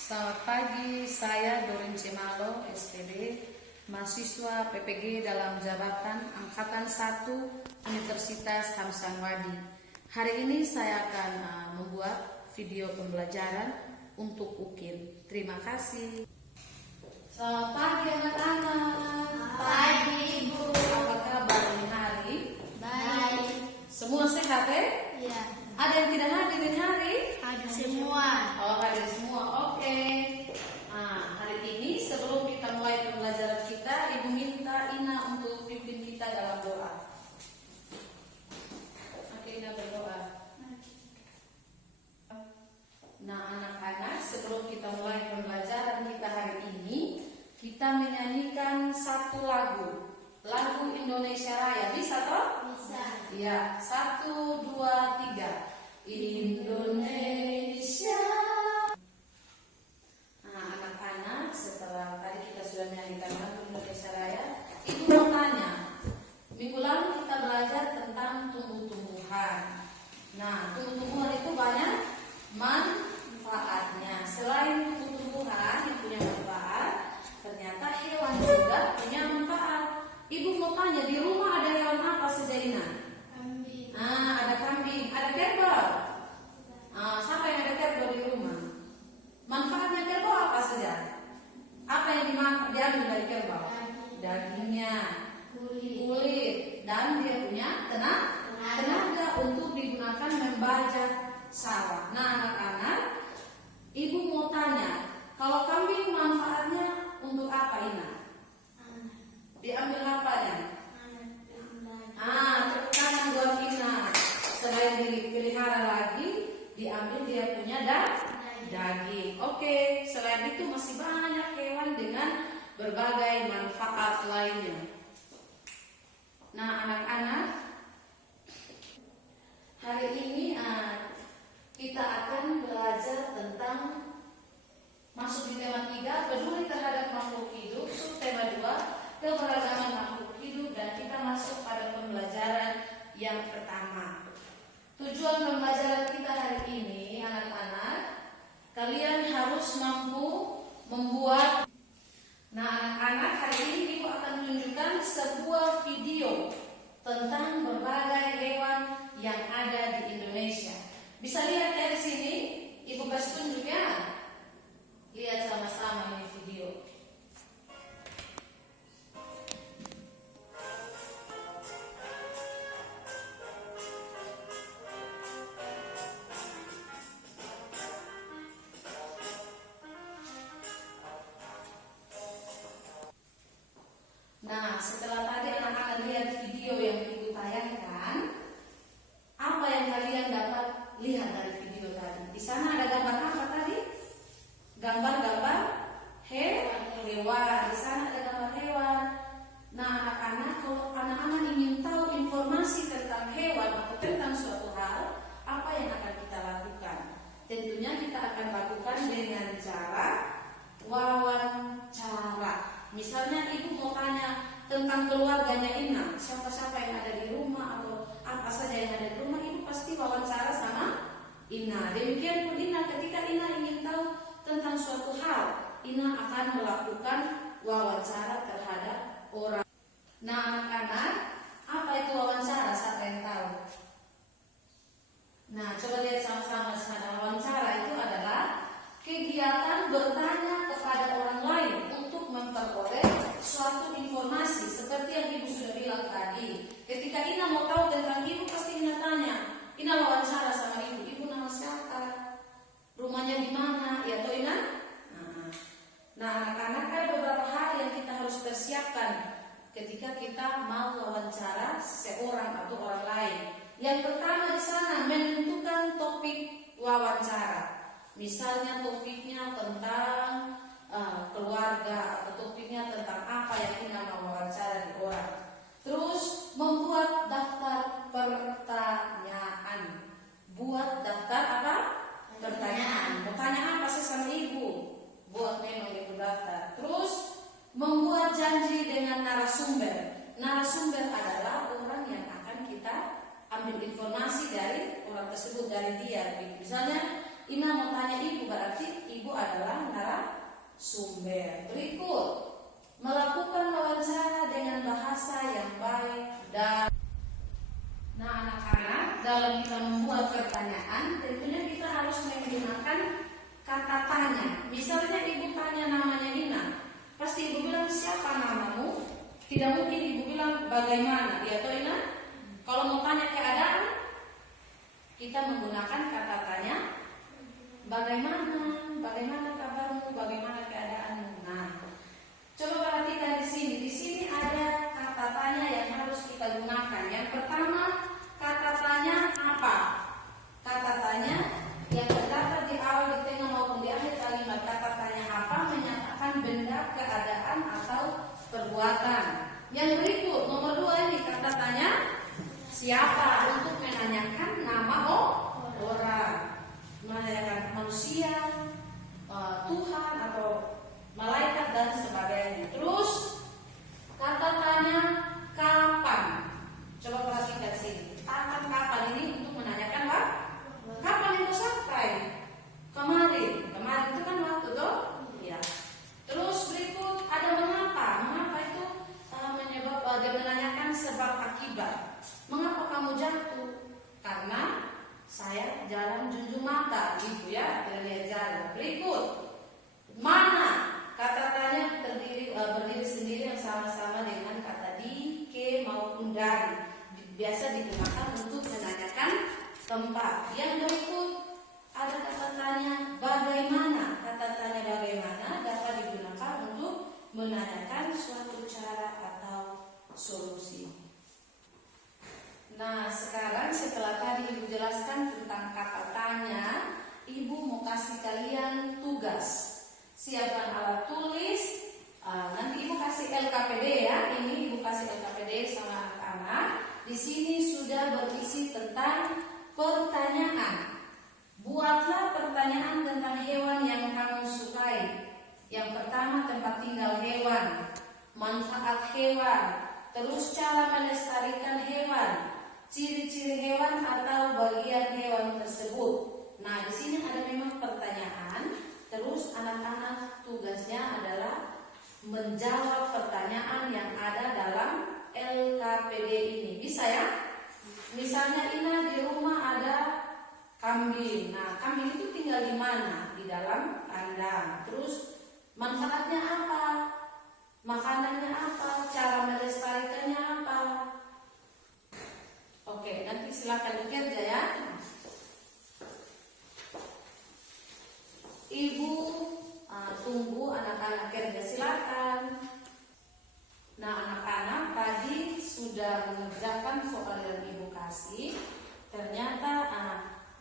Selamat pagi, saya Dorin Cemalo, SPB, mahasiswa PPG dalam jabatan Angkatan 1 Universitas Hamsanwadi. Hari ini saya akan membuat video pembelajaran untuk UKIN. Terima kasih. Selamat pagi anak-anak. Pagi Ibu. Apa kabar ini hari? Baik. Semua sehat ya? Ya. Ada yang tidak hadir ini hari? Ada semua. Oh, hadir semua. Oke. Nah, hari ini sebelum kita mulai pembelajaran kita, Ibu minta Ina untuk pimpin kita dalam doa. Oke, Ina berdoa. Nah, anak-anak, sebelum kita mulai pembelajaran kita hari ini, kita menyanyikan satu lagu Indonesia Raya. Bisa toh? Bisa. Ya, 1, 2, 3. Indonesia. Nah, anak-anak, setelah tadi kita sudah menyanyikan lagu Indonesia Raya, Ibu mau tanya. Minggu lalu kita belajar tentang tumbuh-tumbuhan. Nah, tumbuh-tumbuhan itu banyak manfaatnya. Selain tumbuh-tumbuhan yang punya manfaat, ternyata hewan juga punya manfaat. Ibu mau tanya, di rumah ada hewan apa saja, Ina? Kambing. Ada kambing, ada kerbau. Siapa yang ada kerbau di rumah? Manfaatnya kerbau apa saja? Apa yang diambil dari kerbau? Dagingnya, kulit, dan dia punya tenaga untuk digunakan membajak sawah. Nah, anak-anak, Ibu mau tanya, kalau kambing manfaatnya untuk apa, Ina? Diambil apanya? Tepuk tangan buat Ina. Selain dipelihara lagi, diambil dia punya daging. Oke, selain itu masih banyak hewan dengan berbagai manfaat lainnya. Nah, anak-anak, hari ini kita akan belajar tentang masuk di tema 3, peduli terhadap makhluk hidup, subtema 2, keberagaman makhluk hidup, dan kita masuk pada pembelajaran yang pertama. Tujuan pembelajaran kita hari ini, anak-anak, kalian harus mampu membuat. Nah, anak-anak, hari ini Ibu akan menunjukkan sebuah video tentang berbagai hewan yang ada di Indonesia. Bisa lihat ya di sini, Ibu kasih tunjuk ya. Lihat sama-sama ini video. Nah, setelah tadi anak-anak lihat video yang Ibu tayangkan, apa yang kalian dapat lihat dari video tadi? Di sana ada gambar apa tadi? Gambar-gambar hewan. Di sana ada gambar hewan. Nah, anak-anak, kalau anak-anak ingin tahu informasi tentang hewan atau tentang suatu hal, apa yang akan kita lakukan? Tentunya kita akan lakukan dengan cara wawancara. Misalnya Ibu mau tanya tentang keluarganya Ina, siapa-siapa yang ada di rumah atau apa saja yang ada di rumah, Ibu pasti wawancara sama Ina. Demikian pun Ina, ketika Ina ingin tahu tentang suatu hal, Ina akan melakukan wawancara terhadap orang. Nah, anak-anak, apa itu wawancara? Siapa yang tahu? Nah, coba lihat sama-sama di sana. Wawancara itu adalah kegiatan bertanya kepada orang lain untuk memperoleh suatu informasi, seperti yang Ibu sudah bilang tadi. Ketika Ina mau tahu tentang Ibu, pasti Ina tanya. Ina wawancara sama Ibu. Ibu nama siapa? Rumahnya di mana? Ya toh Ina? Nah, anak-anak, ada beberapa hal yang kita harus persiapkan ketika kita mau wawancara seseorang atau orang lain. Yang pertama di sana menentukan topik wawancara. Misalnya topiknya tentang keluarga atau topiknya tentang apa yang kita mau wawancara di orang. Terus membuat daftar pertanyaan. Buat daftar apa? Pertanyaan. Bertanya apa sih sama Ibu? Buat memang Ibu daftar. Terus membuat janji dengan narasumber. Narasumber adalah orang yang akan kita ambil informasi dari orang tersebut, dari dia. Misalnya Ina mau tanya Ibu, berarti Ibu adalah sumber. Berikut, melakukan wawancara dengan bahasa yang baik dan anak-anak, dalam kita membuat pertanyaan, tentunya kita harus menggunakan kata tanya. Misalnya ibu tanya namanya Nina, pasti ibu bilang siapa namamu? Tidak mungkin ibu bilang bagaimana, ya toh Ina? Kalau mau tanya keadaan, kita menggunakan kata tanya bagaimana kabarmu, bagaimana keadaanmu. Nah, coba perhatikan di sini. Di sini ada kata tanya yang harus kita gunakan. Yang pertama, kata tanya apa? Kata tanya yang terdapat di awal, di tengah maupun di akhir kalimat. Kata tanya apa menyatakan benda, keadaan atau perbuatan. Yang berikut, nomor 2 ini kata tanya siapa, untuk menanyakan nama orang, menanyakan manusia, Tuhan atau malaikat dan sebagainya. Terus kata tanya kapan. Coba perhatikan sini. Kapan ini untuk menanyakan apa? Kapan itu sampai? Kemarin itu kan waktu toh? Ya. Terus berikut ada mengapa. Mengapa itu menyebab dia menanyakan sebab akibat. Mengapa kamu jatuh? Karena saya jalan junjung mata, gitu ya, tidak lihat jalan. Berikut, mana? Kata tanya berdiri sendiri yang sama-sama dengan kata di, ke maupun dari. Biasa digunakan untuk menanyakan tempat. Yang berikut ada kata tanya bagaimana. Kata tanya bagaimana dapat digunakan untuk menanyakan suatu cara atau solusi. Nah, sekarang setelah tadi Ibu jelaskan tentang kata tanya, Ibu mau kasih kalian tugas. Siapkan alat tulis. Nanti Ibu kasih LKPD ya. Ini Ibu kasih LKPD sama anak-anak. Di sini sudah berisi tentang pertanyaan. Buatlah pertanyaan tentang hewan yang kamu sukai. Yang pertama, tempat tinggal hewan, manfaat hewan, terus cara melestarikan hewan, ciri-ciri hewan atau bagian hewan tersebut. Nah, di sini ada memang pertanyaan. Terus anak-anak tugasnya adalah menjawab pertanyaan yang ada dalam LKPD ini. Bisa ya? Misalnya Ina di rumah ada kambing. Nah, kambing itu tinggal di mana? Di dalam kandang. Terus manfaatnya apa? Makanannya apa? Cara melestarikannya apa? Oke, nanti silakan bekerja ya. Ibu tunggu anak-anak kerja, silakan. Nah, anak-anak tadi sudah mengerjakan soal yang Ibu kasih. Ternyata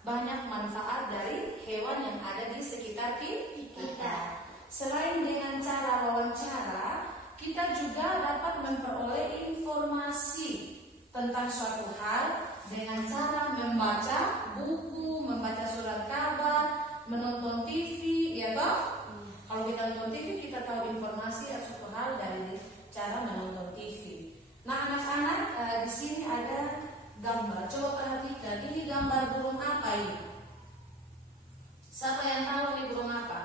banyak manfaat dari hewan yang ada di sekitar kita. Selain dengan cara wawancara, kita juga dapat memperoleh informasi tentang suatu hal dengan cara membaca buku, membaca surat kabar, menonton TV, ya toh? Kalau kita nonton TV, kita tahu informasi suatu hal dari cara menonton TV. Nah, anak-anak, di sini ada gambar. Coba perhatikan, ini gambar burung apa ini? Siapa yang tahu ini burung apa?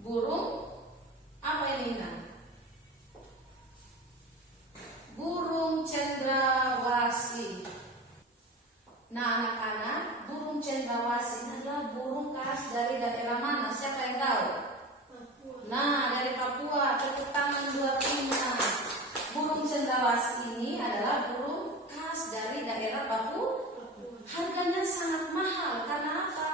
Burung apa ini? Burung cendrawasih. Nah, anak-anak, burung cendrawasih adalah burung khas dari daerah mana? Siapa yang tahu? Nah, dari Papua. Tepuk tangan buat Ina. Burung cendrawasih ini adalah burung khas dari daerah Papua. Harganya sangat mahal. Karena apa?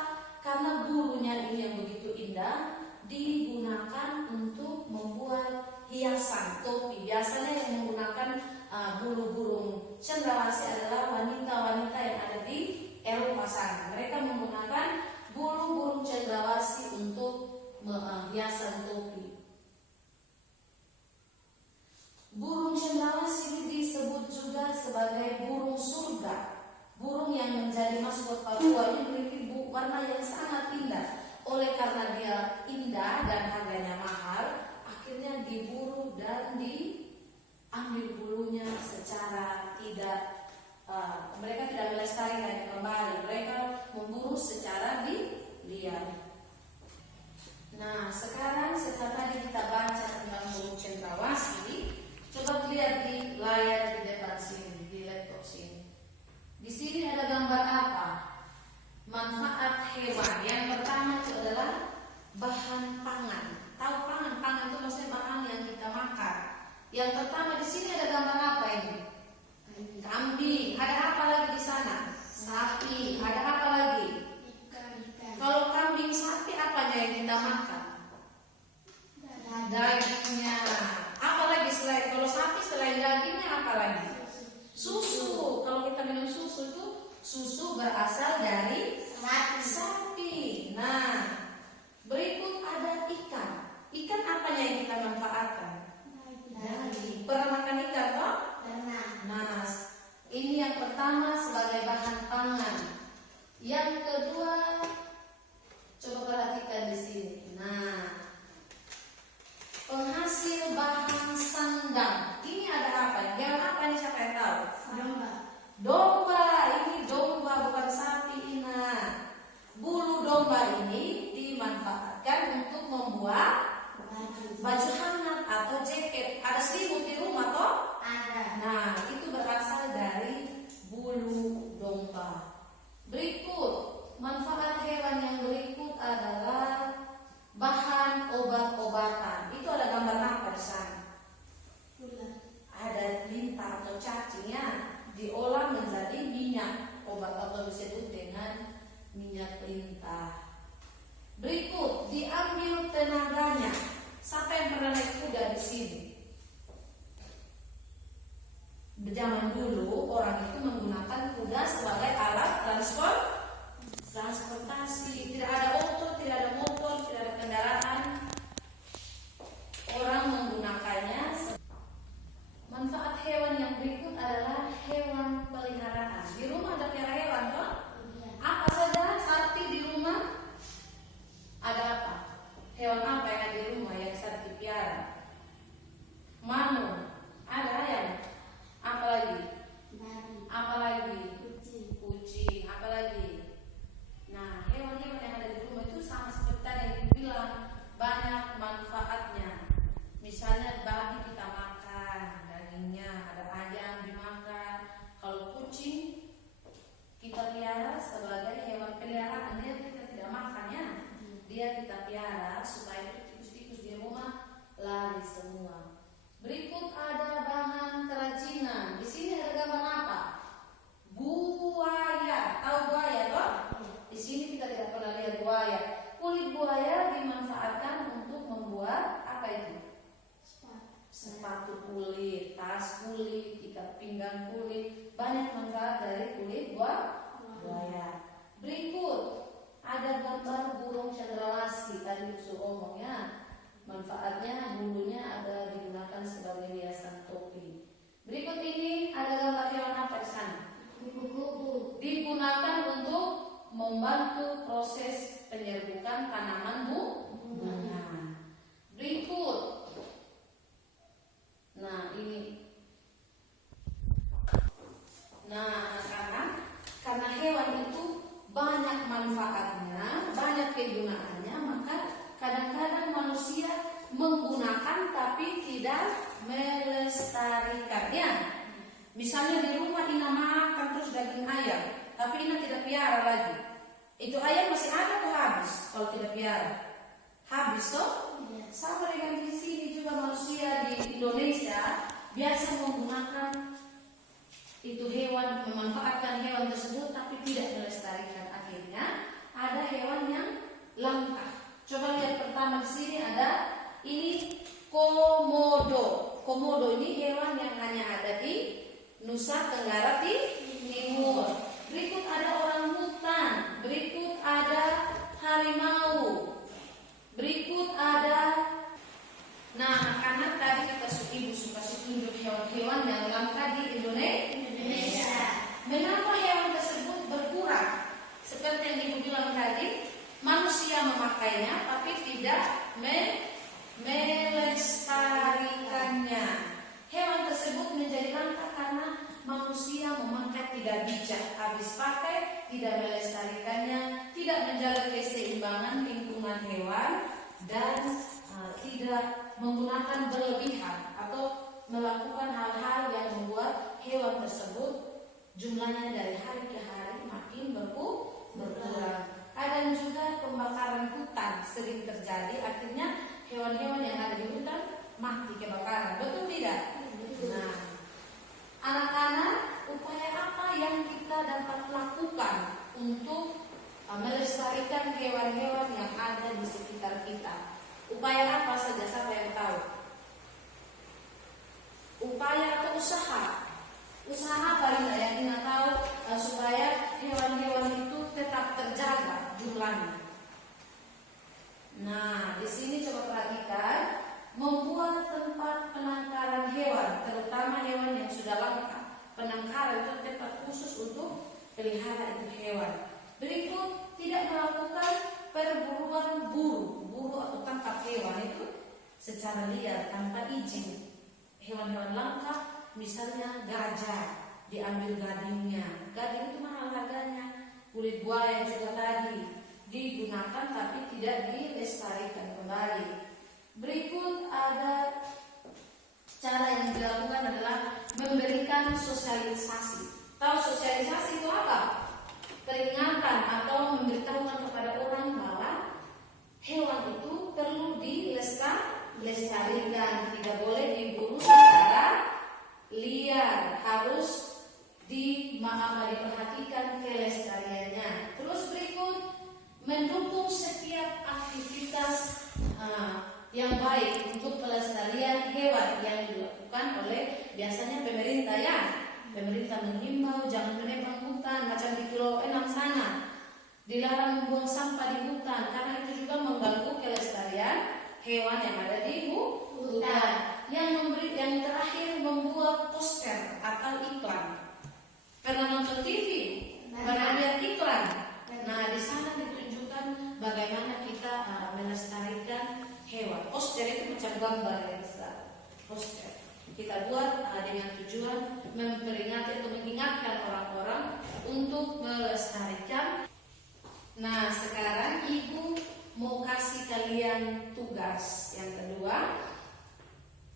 Karena bulunya ini yang begitu indah, digunakan untuk membuat hiasan topi. Biasanya yang menggunakan bulu burung cendrawasih adalah wanita-wanita yang ada di Eropa sana. Mereka menggunakan bulu burung cendrawasih untuk hiasan topi. Burung cendrawasih disebut juga sebagai burung surga. Burung yang menjadi maskot Papua ini memiliki warna yang sangat indah. Oleh karena dia indah dan harganya mahal, akhirnya diburu dan diambil bulunya secara tidak, mereka tidak melestarikannya kembali. Mereka memburu secara liar. Nah, sekarang bahan pangan. Tahu pangan? Pangan itu maksudnya bahan yang kita makan. Yang pertama di sini ada gambar apa ini? Kambing. Ada apa lagi di sana? Sapi. Ada apa lagi? Kalau kambing, sapi, apanya yang kita makan? Dagingnya. Apa lagi selain kalau sapi, selain dagingnya apa lagi? Susu. Kalau kita minum susu itu susu berasal dari sapi. Nah, berikut ada ikan. Ikan apanya yang kita manfaatkan? Daging. Pernah makan ikan toh? Nah, ini yang pertama sebagai bahan pangan. Yang kedua, coba perhatikan di sini. Nah, penghasil bahan sandang. Ini ada apa? Hewan apa ini, siapa yang tahu? Domba. Ini domba, bukan sapi. Ina. Bulu domba ini dimanfaatkan untuk membuat baju hangat atau jaket. Ada selimut di rumah toh? Nah, itu berasal dari bulu domba. Berikut, manfaat hewan yang berikut adalah bahan obat-obatan. Itu ada gambar apa di sana? Ada lintah atau cacingnya diolah menjadi minyak obat atau disebut dengan minyak lintah. Berikut, diambil tenaganya. Siapa yang pernah naik kuda di sini? Zaman dulu orang itu menggunakan kuda sebagai alat transportasi. Tidak ada auto, tidak ada motor, tidak ada kendaraan. Orang menggunakannya. Manfaat hewan yang berikut adalah hewan peliharaan. Di rumah ada pelihara hewan toh? Apa saja sapi di rumah? Ada apa? Hewan apa yang ada di rumah yang sering dipiara? Manu. Ada ayam. Apa lagi? Apa lagi? Kucing. Apa lagi? Nah, hewan-hewan yang ada di rumah itu sama seperti tadi yang dibilang, banyak manfaatnya. Misalnya babi kita makan dagingnya, ada ayam dimakan. Kalau kucing kita pelihara sebagai hewan peliharaan, dia kita tidak makannya. Dia kita pelihara supaya tikus-tikus di rumah lari semua. Berikut ada bahan kerajinan. Di sini ada gambar apa? Buaya. Tahu buaya toh? Di sini kita tidak pernah lihat buaya. Kulit buaya dimanfaatkan untuk membuat apa itu? Sepatu kulit, tas kulit, ikat pinggang kulit. Banyak manfaat dari kulit buaya. Berikut ada gambar burung cendrawasih. Tadi usul omongnya. Manfaatnya bulunya ada digunakan sebagai hiasan topi. Berikut ini ada gambar hewan apa di sana? Kupu-kupu. Digunakan untuk membantu proses penyerbukan tanaman bunga. Berikut. Nah, ini. Nah, anak-anak, karena hewan itu banyak manfaatnya, banyak kegunaannya, maka kadang-kadang manusia menggunakan tapi tidak melestarikannya. Misalnya di rumah Ina makan terus daging ayam, tapi Ina tidak piara lagi. Itu ayam masih ada atau habis kalau tidak piara? Habis toh? Sama dengan di sini juga manusia di Indonesia biasa menggunakan itu hewan, memanfaatkan hewan tersebut tapi tidak melestarikan. Akhirnya ada hewan yang langka. Coba lihat pertama di sini ada ini komodo. Komodo ini hewan yang hanya ada di Nusa Tenggara Timur. Berikut ada orangutan. Berikut ada harimau. Berikut ada. Nah, anak-anak tadi kita ibu suka tunjuk hewan-hewan yang langka di Indonesia. Mengapa hewan tersebut berkurang? Seperti yang ibu bilang tadi. Manusia memakainya tapi tidak melestarikannya. Hewan tersebut menjadi langka karena manusia memakai tidak bijak. Habis pakai tidak melestarikannya, tidak menjaga keseimbangan lingkungan hewan, dan tidak menggunakan berlebihan atau melakukan hal-hal yang membuat hewan tersebut jumlahnya dari hari ke hari makin berkurang. Kadang juga pembakaran hutan sering terjadi. terjadi, akhirnya hewan-hewan yang ada di hutan mati kebakaran. Betul tidak? Nah, anak-anak, upaya apa yang kita dapat lakukan untuk melestarikan hewan-hewan yang ada di sekitar kita? Upaya apa saja, siapa yang tahu? Upaya atau usaha? Usaha apa yang kita tahu supaya hewan-hewan itu tetap terjaga jumlahnya? Nah, di sini coba perhatikan, membuat tempat penangkaran hewan, terutama hewan yang sudah langka. Penangkaran itu tempat khusus untuk pelihara itu hewan. Berikut, tidak melakukan perburuan buru atau tangkap hewan itu secara liar tanpa izin. Hewan-hewan langka, misalnya gajah, diambil gadingnya. Gading itu mahal harganya. Kulit buaya juga tadi digunakan tapi tidak dilestarikan kembali. Berikut ada cara yang dilakukan adalah memberikan sosialisasi. Tahu sosialisasi itu apa? Peringatan atau memberitahukan kepada orang bahwa hewan itu perlu dilestarikan, tidak boleh diburu secara liar, harus diperhatikan kelestariannya. Terus berikut, mendukung setiap aktivitas yang baik untuk pelestarian hewan yang dilakukan oleh biasanya pemerintah ya. Pemerintah mengimbau jangan menebang hutan macam di Pulau Enam sana. Dilarang membuang sampah di hutan karena itu juga mengganggu kelestarian hewan yang ada di hutan. Yang terakhir, membuat poster atau iklan. Pernah nonton TV? Pernah lihat iklan? Nah, di sana ditunjukkan bagaimana kita melestarikan hewan. Poster itu macam gambar yang besar. Poster kita buat dengan tujuan memperingati atau mengingatkan orang-orang untuk melestarikan. Nah, sekarang Ibu mau kasih kalian tugas yang kedua.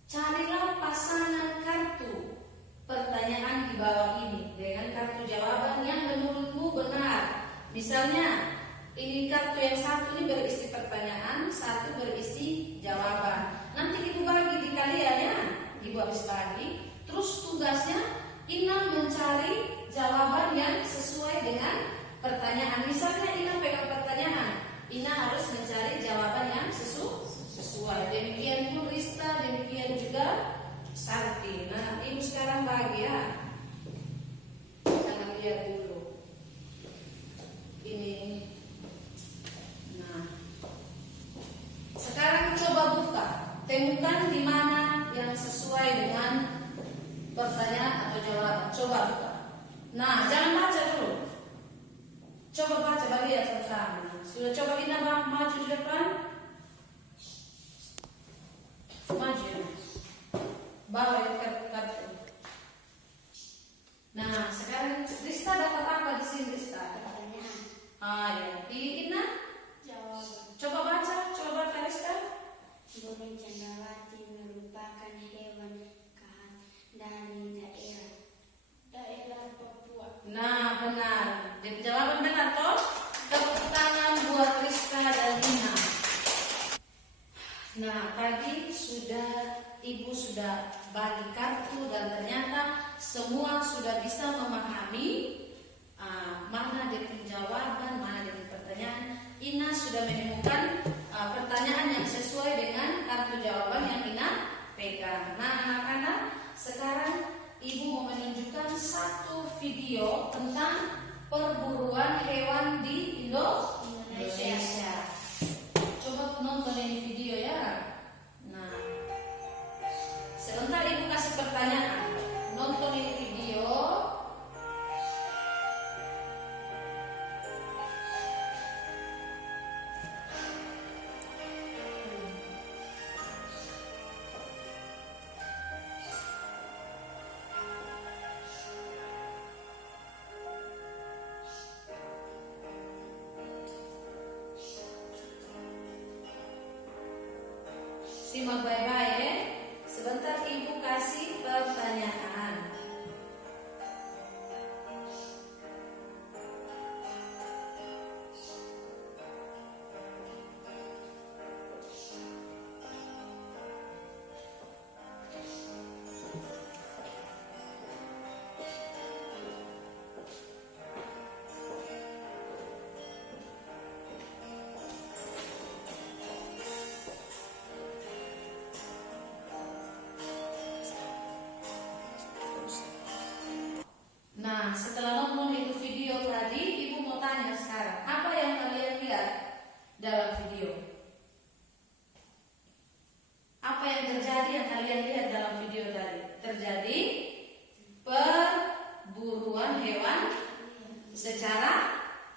Carilah pasangan kartu pertanyaan di bawah ini dengan kartu jawaban yang menurutmu benar. Misalnya, ini kartu yang satu ini berisi pertanyaan, satu berisi jawaban. Nanti Ibu bagi di kalian ya. Ibu habis bagi. Terus tugasnya Ina mencari jawaban yang sesuai dengan pertanyaan. Misalnya Ina pegang pertanyaan, Ina harus mencari jawaban yang sesuai. Demikian pun Rista, demikian juga Sarti. Nah, Ibu sekarang bagi ya. Jangan lihat dulu. Ini. Nah, sekarang coba buka. Temukan di mana yang sesuai dengan pertanyaan atau jawaban. Coba buka. Nah, jangan baca dulu. Coba baca, bagi lihat sama-sama. Sudah coba kita maju di depan. Maju. Bawa kartu. Nah, sekarang Rista dapat apa di sini, Rista? Pertanyaan. Ya. Di Ina? Jawaban. Coba baca Rista. Burung cendrawasih merupakan hewan khas dari daerah Papua. Nah, benar. Jawaban benar toh? Tepuk tangan buat Rizka dan Ina. Nah, tadi Ibu sudah bagi kartu dan ternyata semua sudah bisa memahami mana dari jawaban, mana dari pertanyaan. Ina sudah menemukan pertanyaan yang sesuai dengan kartu jawaban yang Ina pegang. Nah, anak-anak, sekarang Ibu mau menunjukkan satu video tentang perburuan hewan di Indonesia. Coba nonton ini video ya. Nah, sebentar Ibu kasih pertanyaan. Nonton ini video. Simak baik-baik ya. Sebentar Ibu kasih pertanyaan.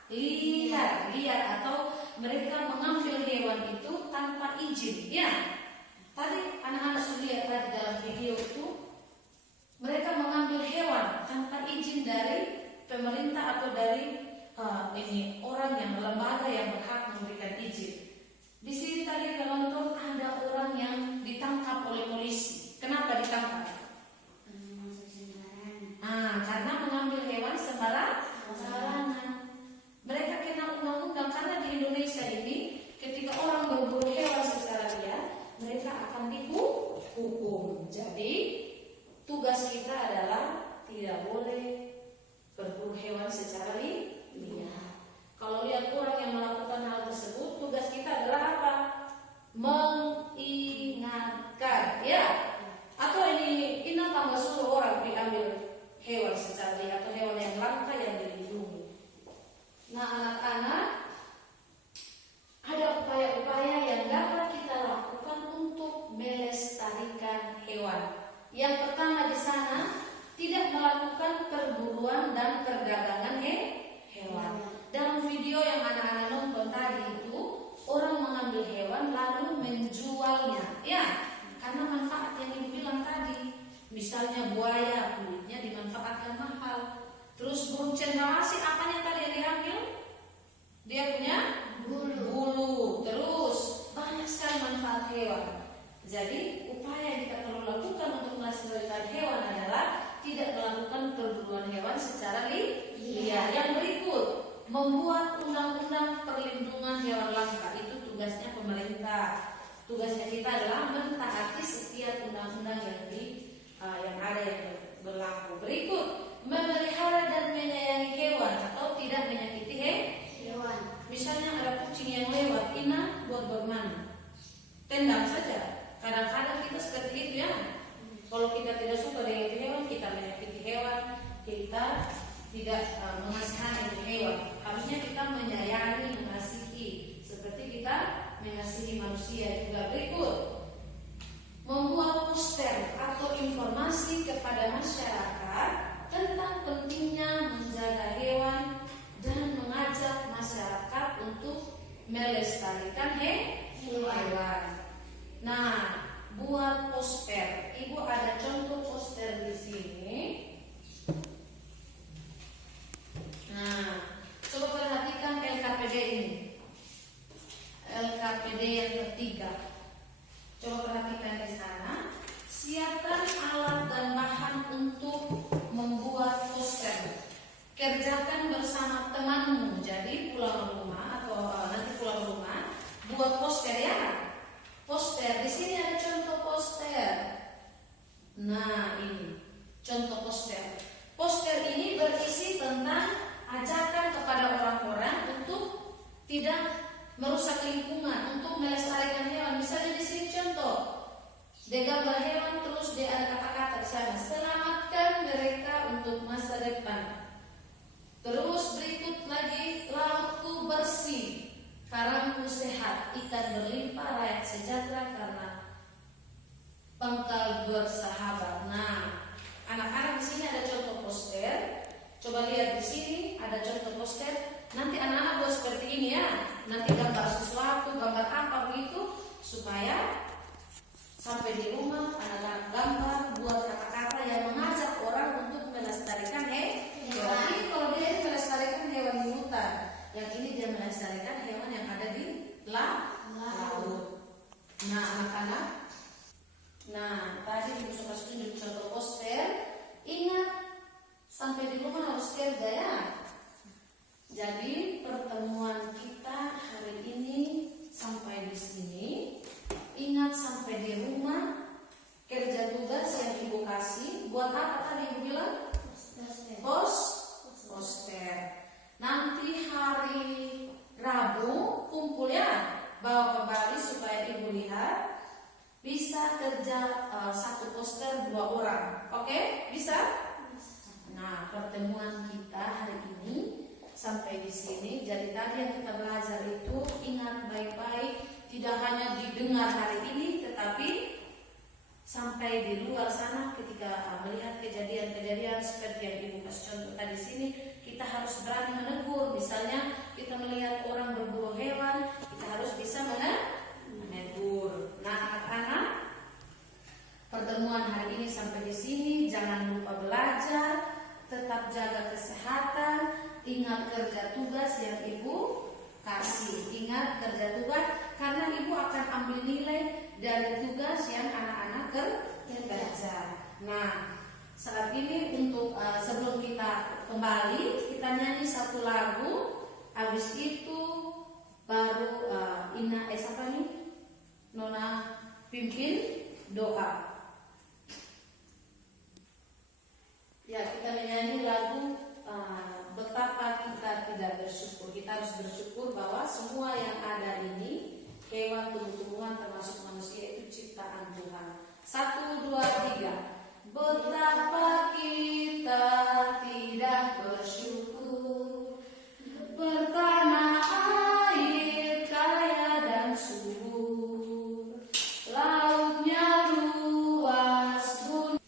liar atau mereka mengambil hewan itu tanpa izin. Ya, tadi anak-anak sudah lihat tadi dalam video itu mereka mengambil hewan tanpa izin dari pemerintah atau dari ini orang yang lembaga yang berhak memberikan izin. Di sini tadi kita nonton ada orang yang ditangkap oleh polisi. Kenapa ditangkap? Karena mengambil hewan sembarangan. Mereka kena undang-undang karena di Indonesia ini ketika orang berburu hewan secara liar, mereka akan dihukum. Jadi tugas kita adalah tidak boleh berburu hewan secara liar. Kalau lihat orang yang melakukan hal tersebut, tugas kita adalah apa? Mengingatkan, ya. Atau ini tambah suruh orang diambil hewan secara liar atau hewan yang langka yang dilindungi. Nah, anak-anak, ada upaya-upaya yang dapat kita lakukan untuk melestarikan hewan. Yang pertama di sana, tidak melakukan perburuan dan perdagangan hewan. Dalam video yang anak-anak nonton tadi itu, orang mengambil hewan lalu menjualnya, ya, karena manfaat yang dibilang tadi. Misalnya buaya, kulitnya dimanfaatkan mahal. Terus burung cendrawasih, apanya tadi yang diambil? Dia punya bulu. Terus banyak sekali manfaat hewan. Jadi upaya yang kita perlu lakukan untuk melestarikan hewan adalah tidak melakukan perburuan hewan secara liar. Yang berikut, membuat undang-undang perlindungan hewan langka. Itu tugasnya pemerintah. Tugasnya kita adalah mentaati setiap undang-undang yang ada yang berlaku. Berikut, memelihara dan menyayangi hewan atau tidak menyakiti hewan. Misalnya ada kucing yang lewat, Ina buat bermain, tendang saja. Kadang-kadang kita seperti itu, ya. Kalau kita tidak suka dengan hewan, kita menyakiti hewan, kita tidak mengasihani hewan. Harusnya kita menyayangi, mengasihi, seperti kita mengasihi manusia juga. Berikut, membuat poster atau informasi kepada masyarakat tentang pentingnya menjaga hewan dan mengajak masyarakat untuk melestarikan hewan. Nah, buat poster. Ibu ada contoh poster di sini. Nah, coba perhatikan LKPD ini. LKPD yang ketiga. Coba perhatikan di sana. Siapkan alat dan bahan untuk membuat poster. Kerjakan bersama temanmu. Jadi pulang rumah atau nanti pulang rumah buat poster, ya. Poster di sini ada contoh poster. Nah, ini contoh poster. Poster ini berisi tentang ajakan kepada orang-orang untuk tidak merusak lingkungan, untuk melestarikan hewan. Misalnya di sini contoh, dia gambar hewan, terus dia ada kata-kata di sana, selamatkan mereka untuk masa depan. Terus berikut lagi, lautku bersih, karangku sehat, ikan berlimpah, rakyat sejahtera karena pangkal bersahabat. Nah, anak-anak di sini ada contoh poster. Coba lihat di sini ada contoh poster. Nanti anak-anak buat seperti ini, ya. Nanti gambar sesuatu, gambar apa begitu, supaya sampai di rumah anak-anak gambar, buat kata-kata yang mengajak orang untuk melestarikan hewan. Jadi kalau dia melestarikan hewan di hutan, yang ini dia melestarikan hewan yang ada di laut. Nah, anak-anak, tadi Ibu sudah tunjuk contoh poster. Ingat, sampai di rumah harus kerja, ya. Jadi pertemuan kita hari ini sampai di sini. Ingat, sampai di rumah kerja tugas yang Ibu kasih. Buat apa tadi Ibu bilang? Poster. Nanti hari Rabu kumpul, ya. Bawa ke Bali supaya Ibu lihat. Bisa kerja satu poster 2 orang. Oke? Bisa? Nah, pertemuan kita hari ini sampai di sini. Jadi tadi yang kita belajar itu, ingat baik-baik, tidak hanya didengar hari ini, tetapi sampai di luar sana ketika melihat kejadian-kejadian seperti yang Ibu kasih contoh tadi sini, kita harus berani menegur. Misalnya kita melihat orang berburu hewan, kita harus bisa menegur. Nah, anak-anak, pertemuan hari ini sampai di sini. Jangan lupa belajar, tetap jaga kesehatan, ingat kerja tugas yang Ibu kasih. Ingat kerja tugas, karena Ibu akan ambil nilai dari tugas yang anak-anak kerja. Nah, saat ini untuk sebelum kita kembali, kita nyanyi satu lagu. Habis itu baru siapa nih? Nona pimpin doa. Ya, kita menyanyi lagu betapa kita tidak bersyukur. Kita harus bersyukur bahwa semua yang ada ini, hewan, tumbuh-tumbuhan, termasuk manusia, itu ciptaan Tuhan. 1, 2, 3. Betapa kita tidak bersyukur, bertanah air kaya dan subur, lautnya luas, gunung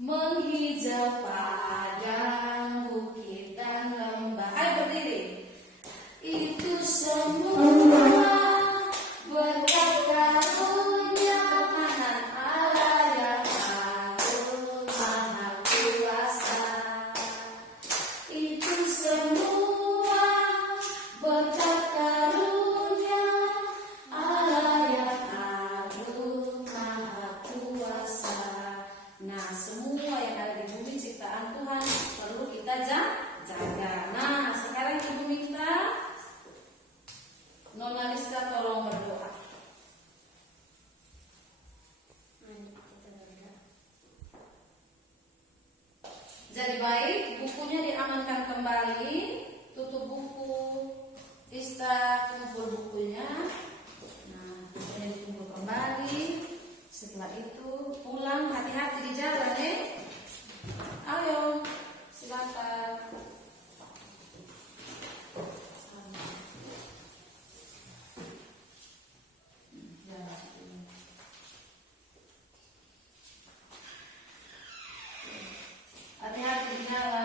menghijau padang, bukit dan lembah. Ayo berdiri. Itu semua berkat karunia tangan Allah yang agung maha kuasa. Itu semua berkat karunia Allah yang agung maha kuasa. Nah, semua yang ada di bumi ciptaan Tuhan perlu kita jaga. Nah, sekarang Ibu minta Nona Rizka tolong berdoa. Jadi baik, bukunya diamankan kembali. Tutup buku, Ista kumpul bukunya. Nah, bukunya dikumpul kembali. Setelah itu pulang, hati-hati di jalan ya. Ayo, silakan. Hati-hati di jalan.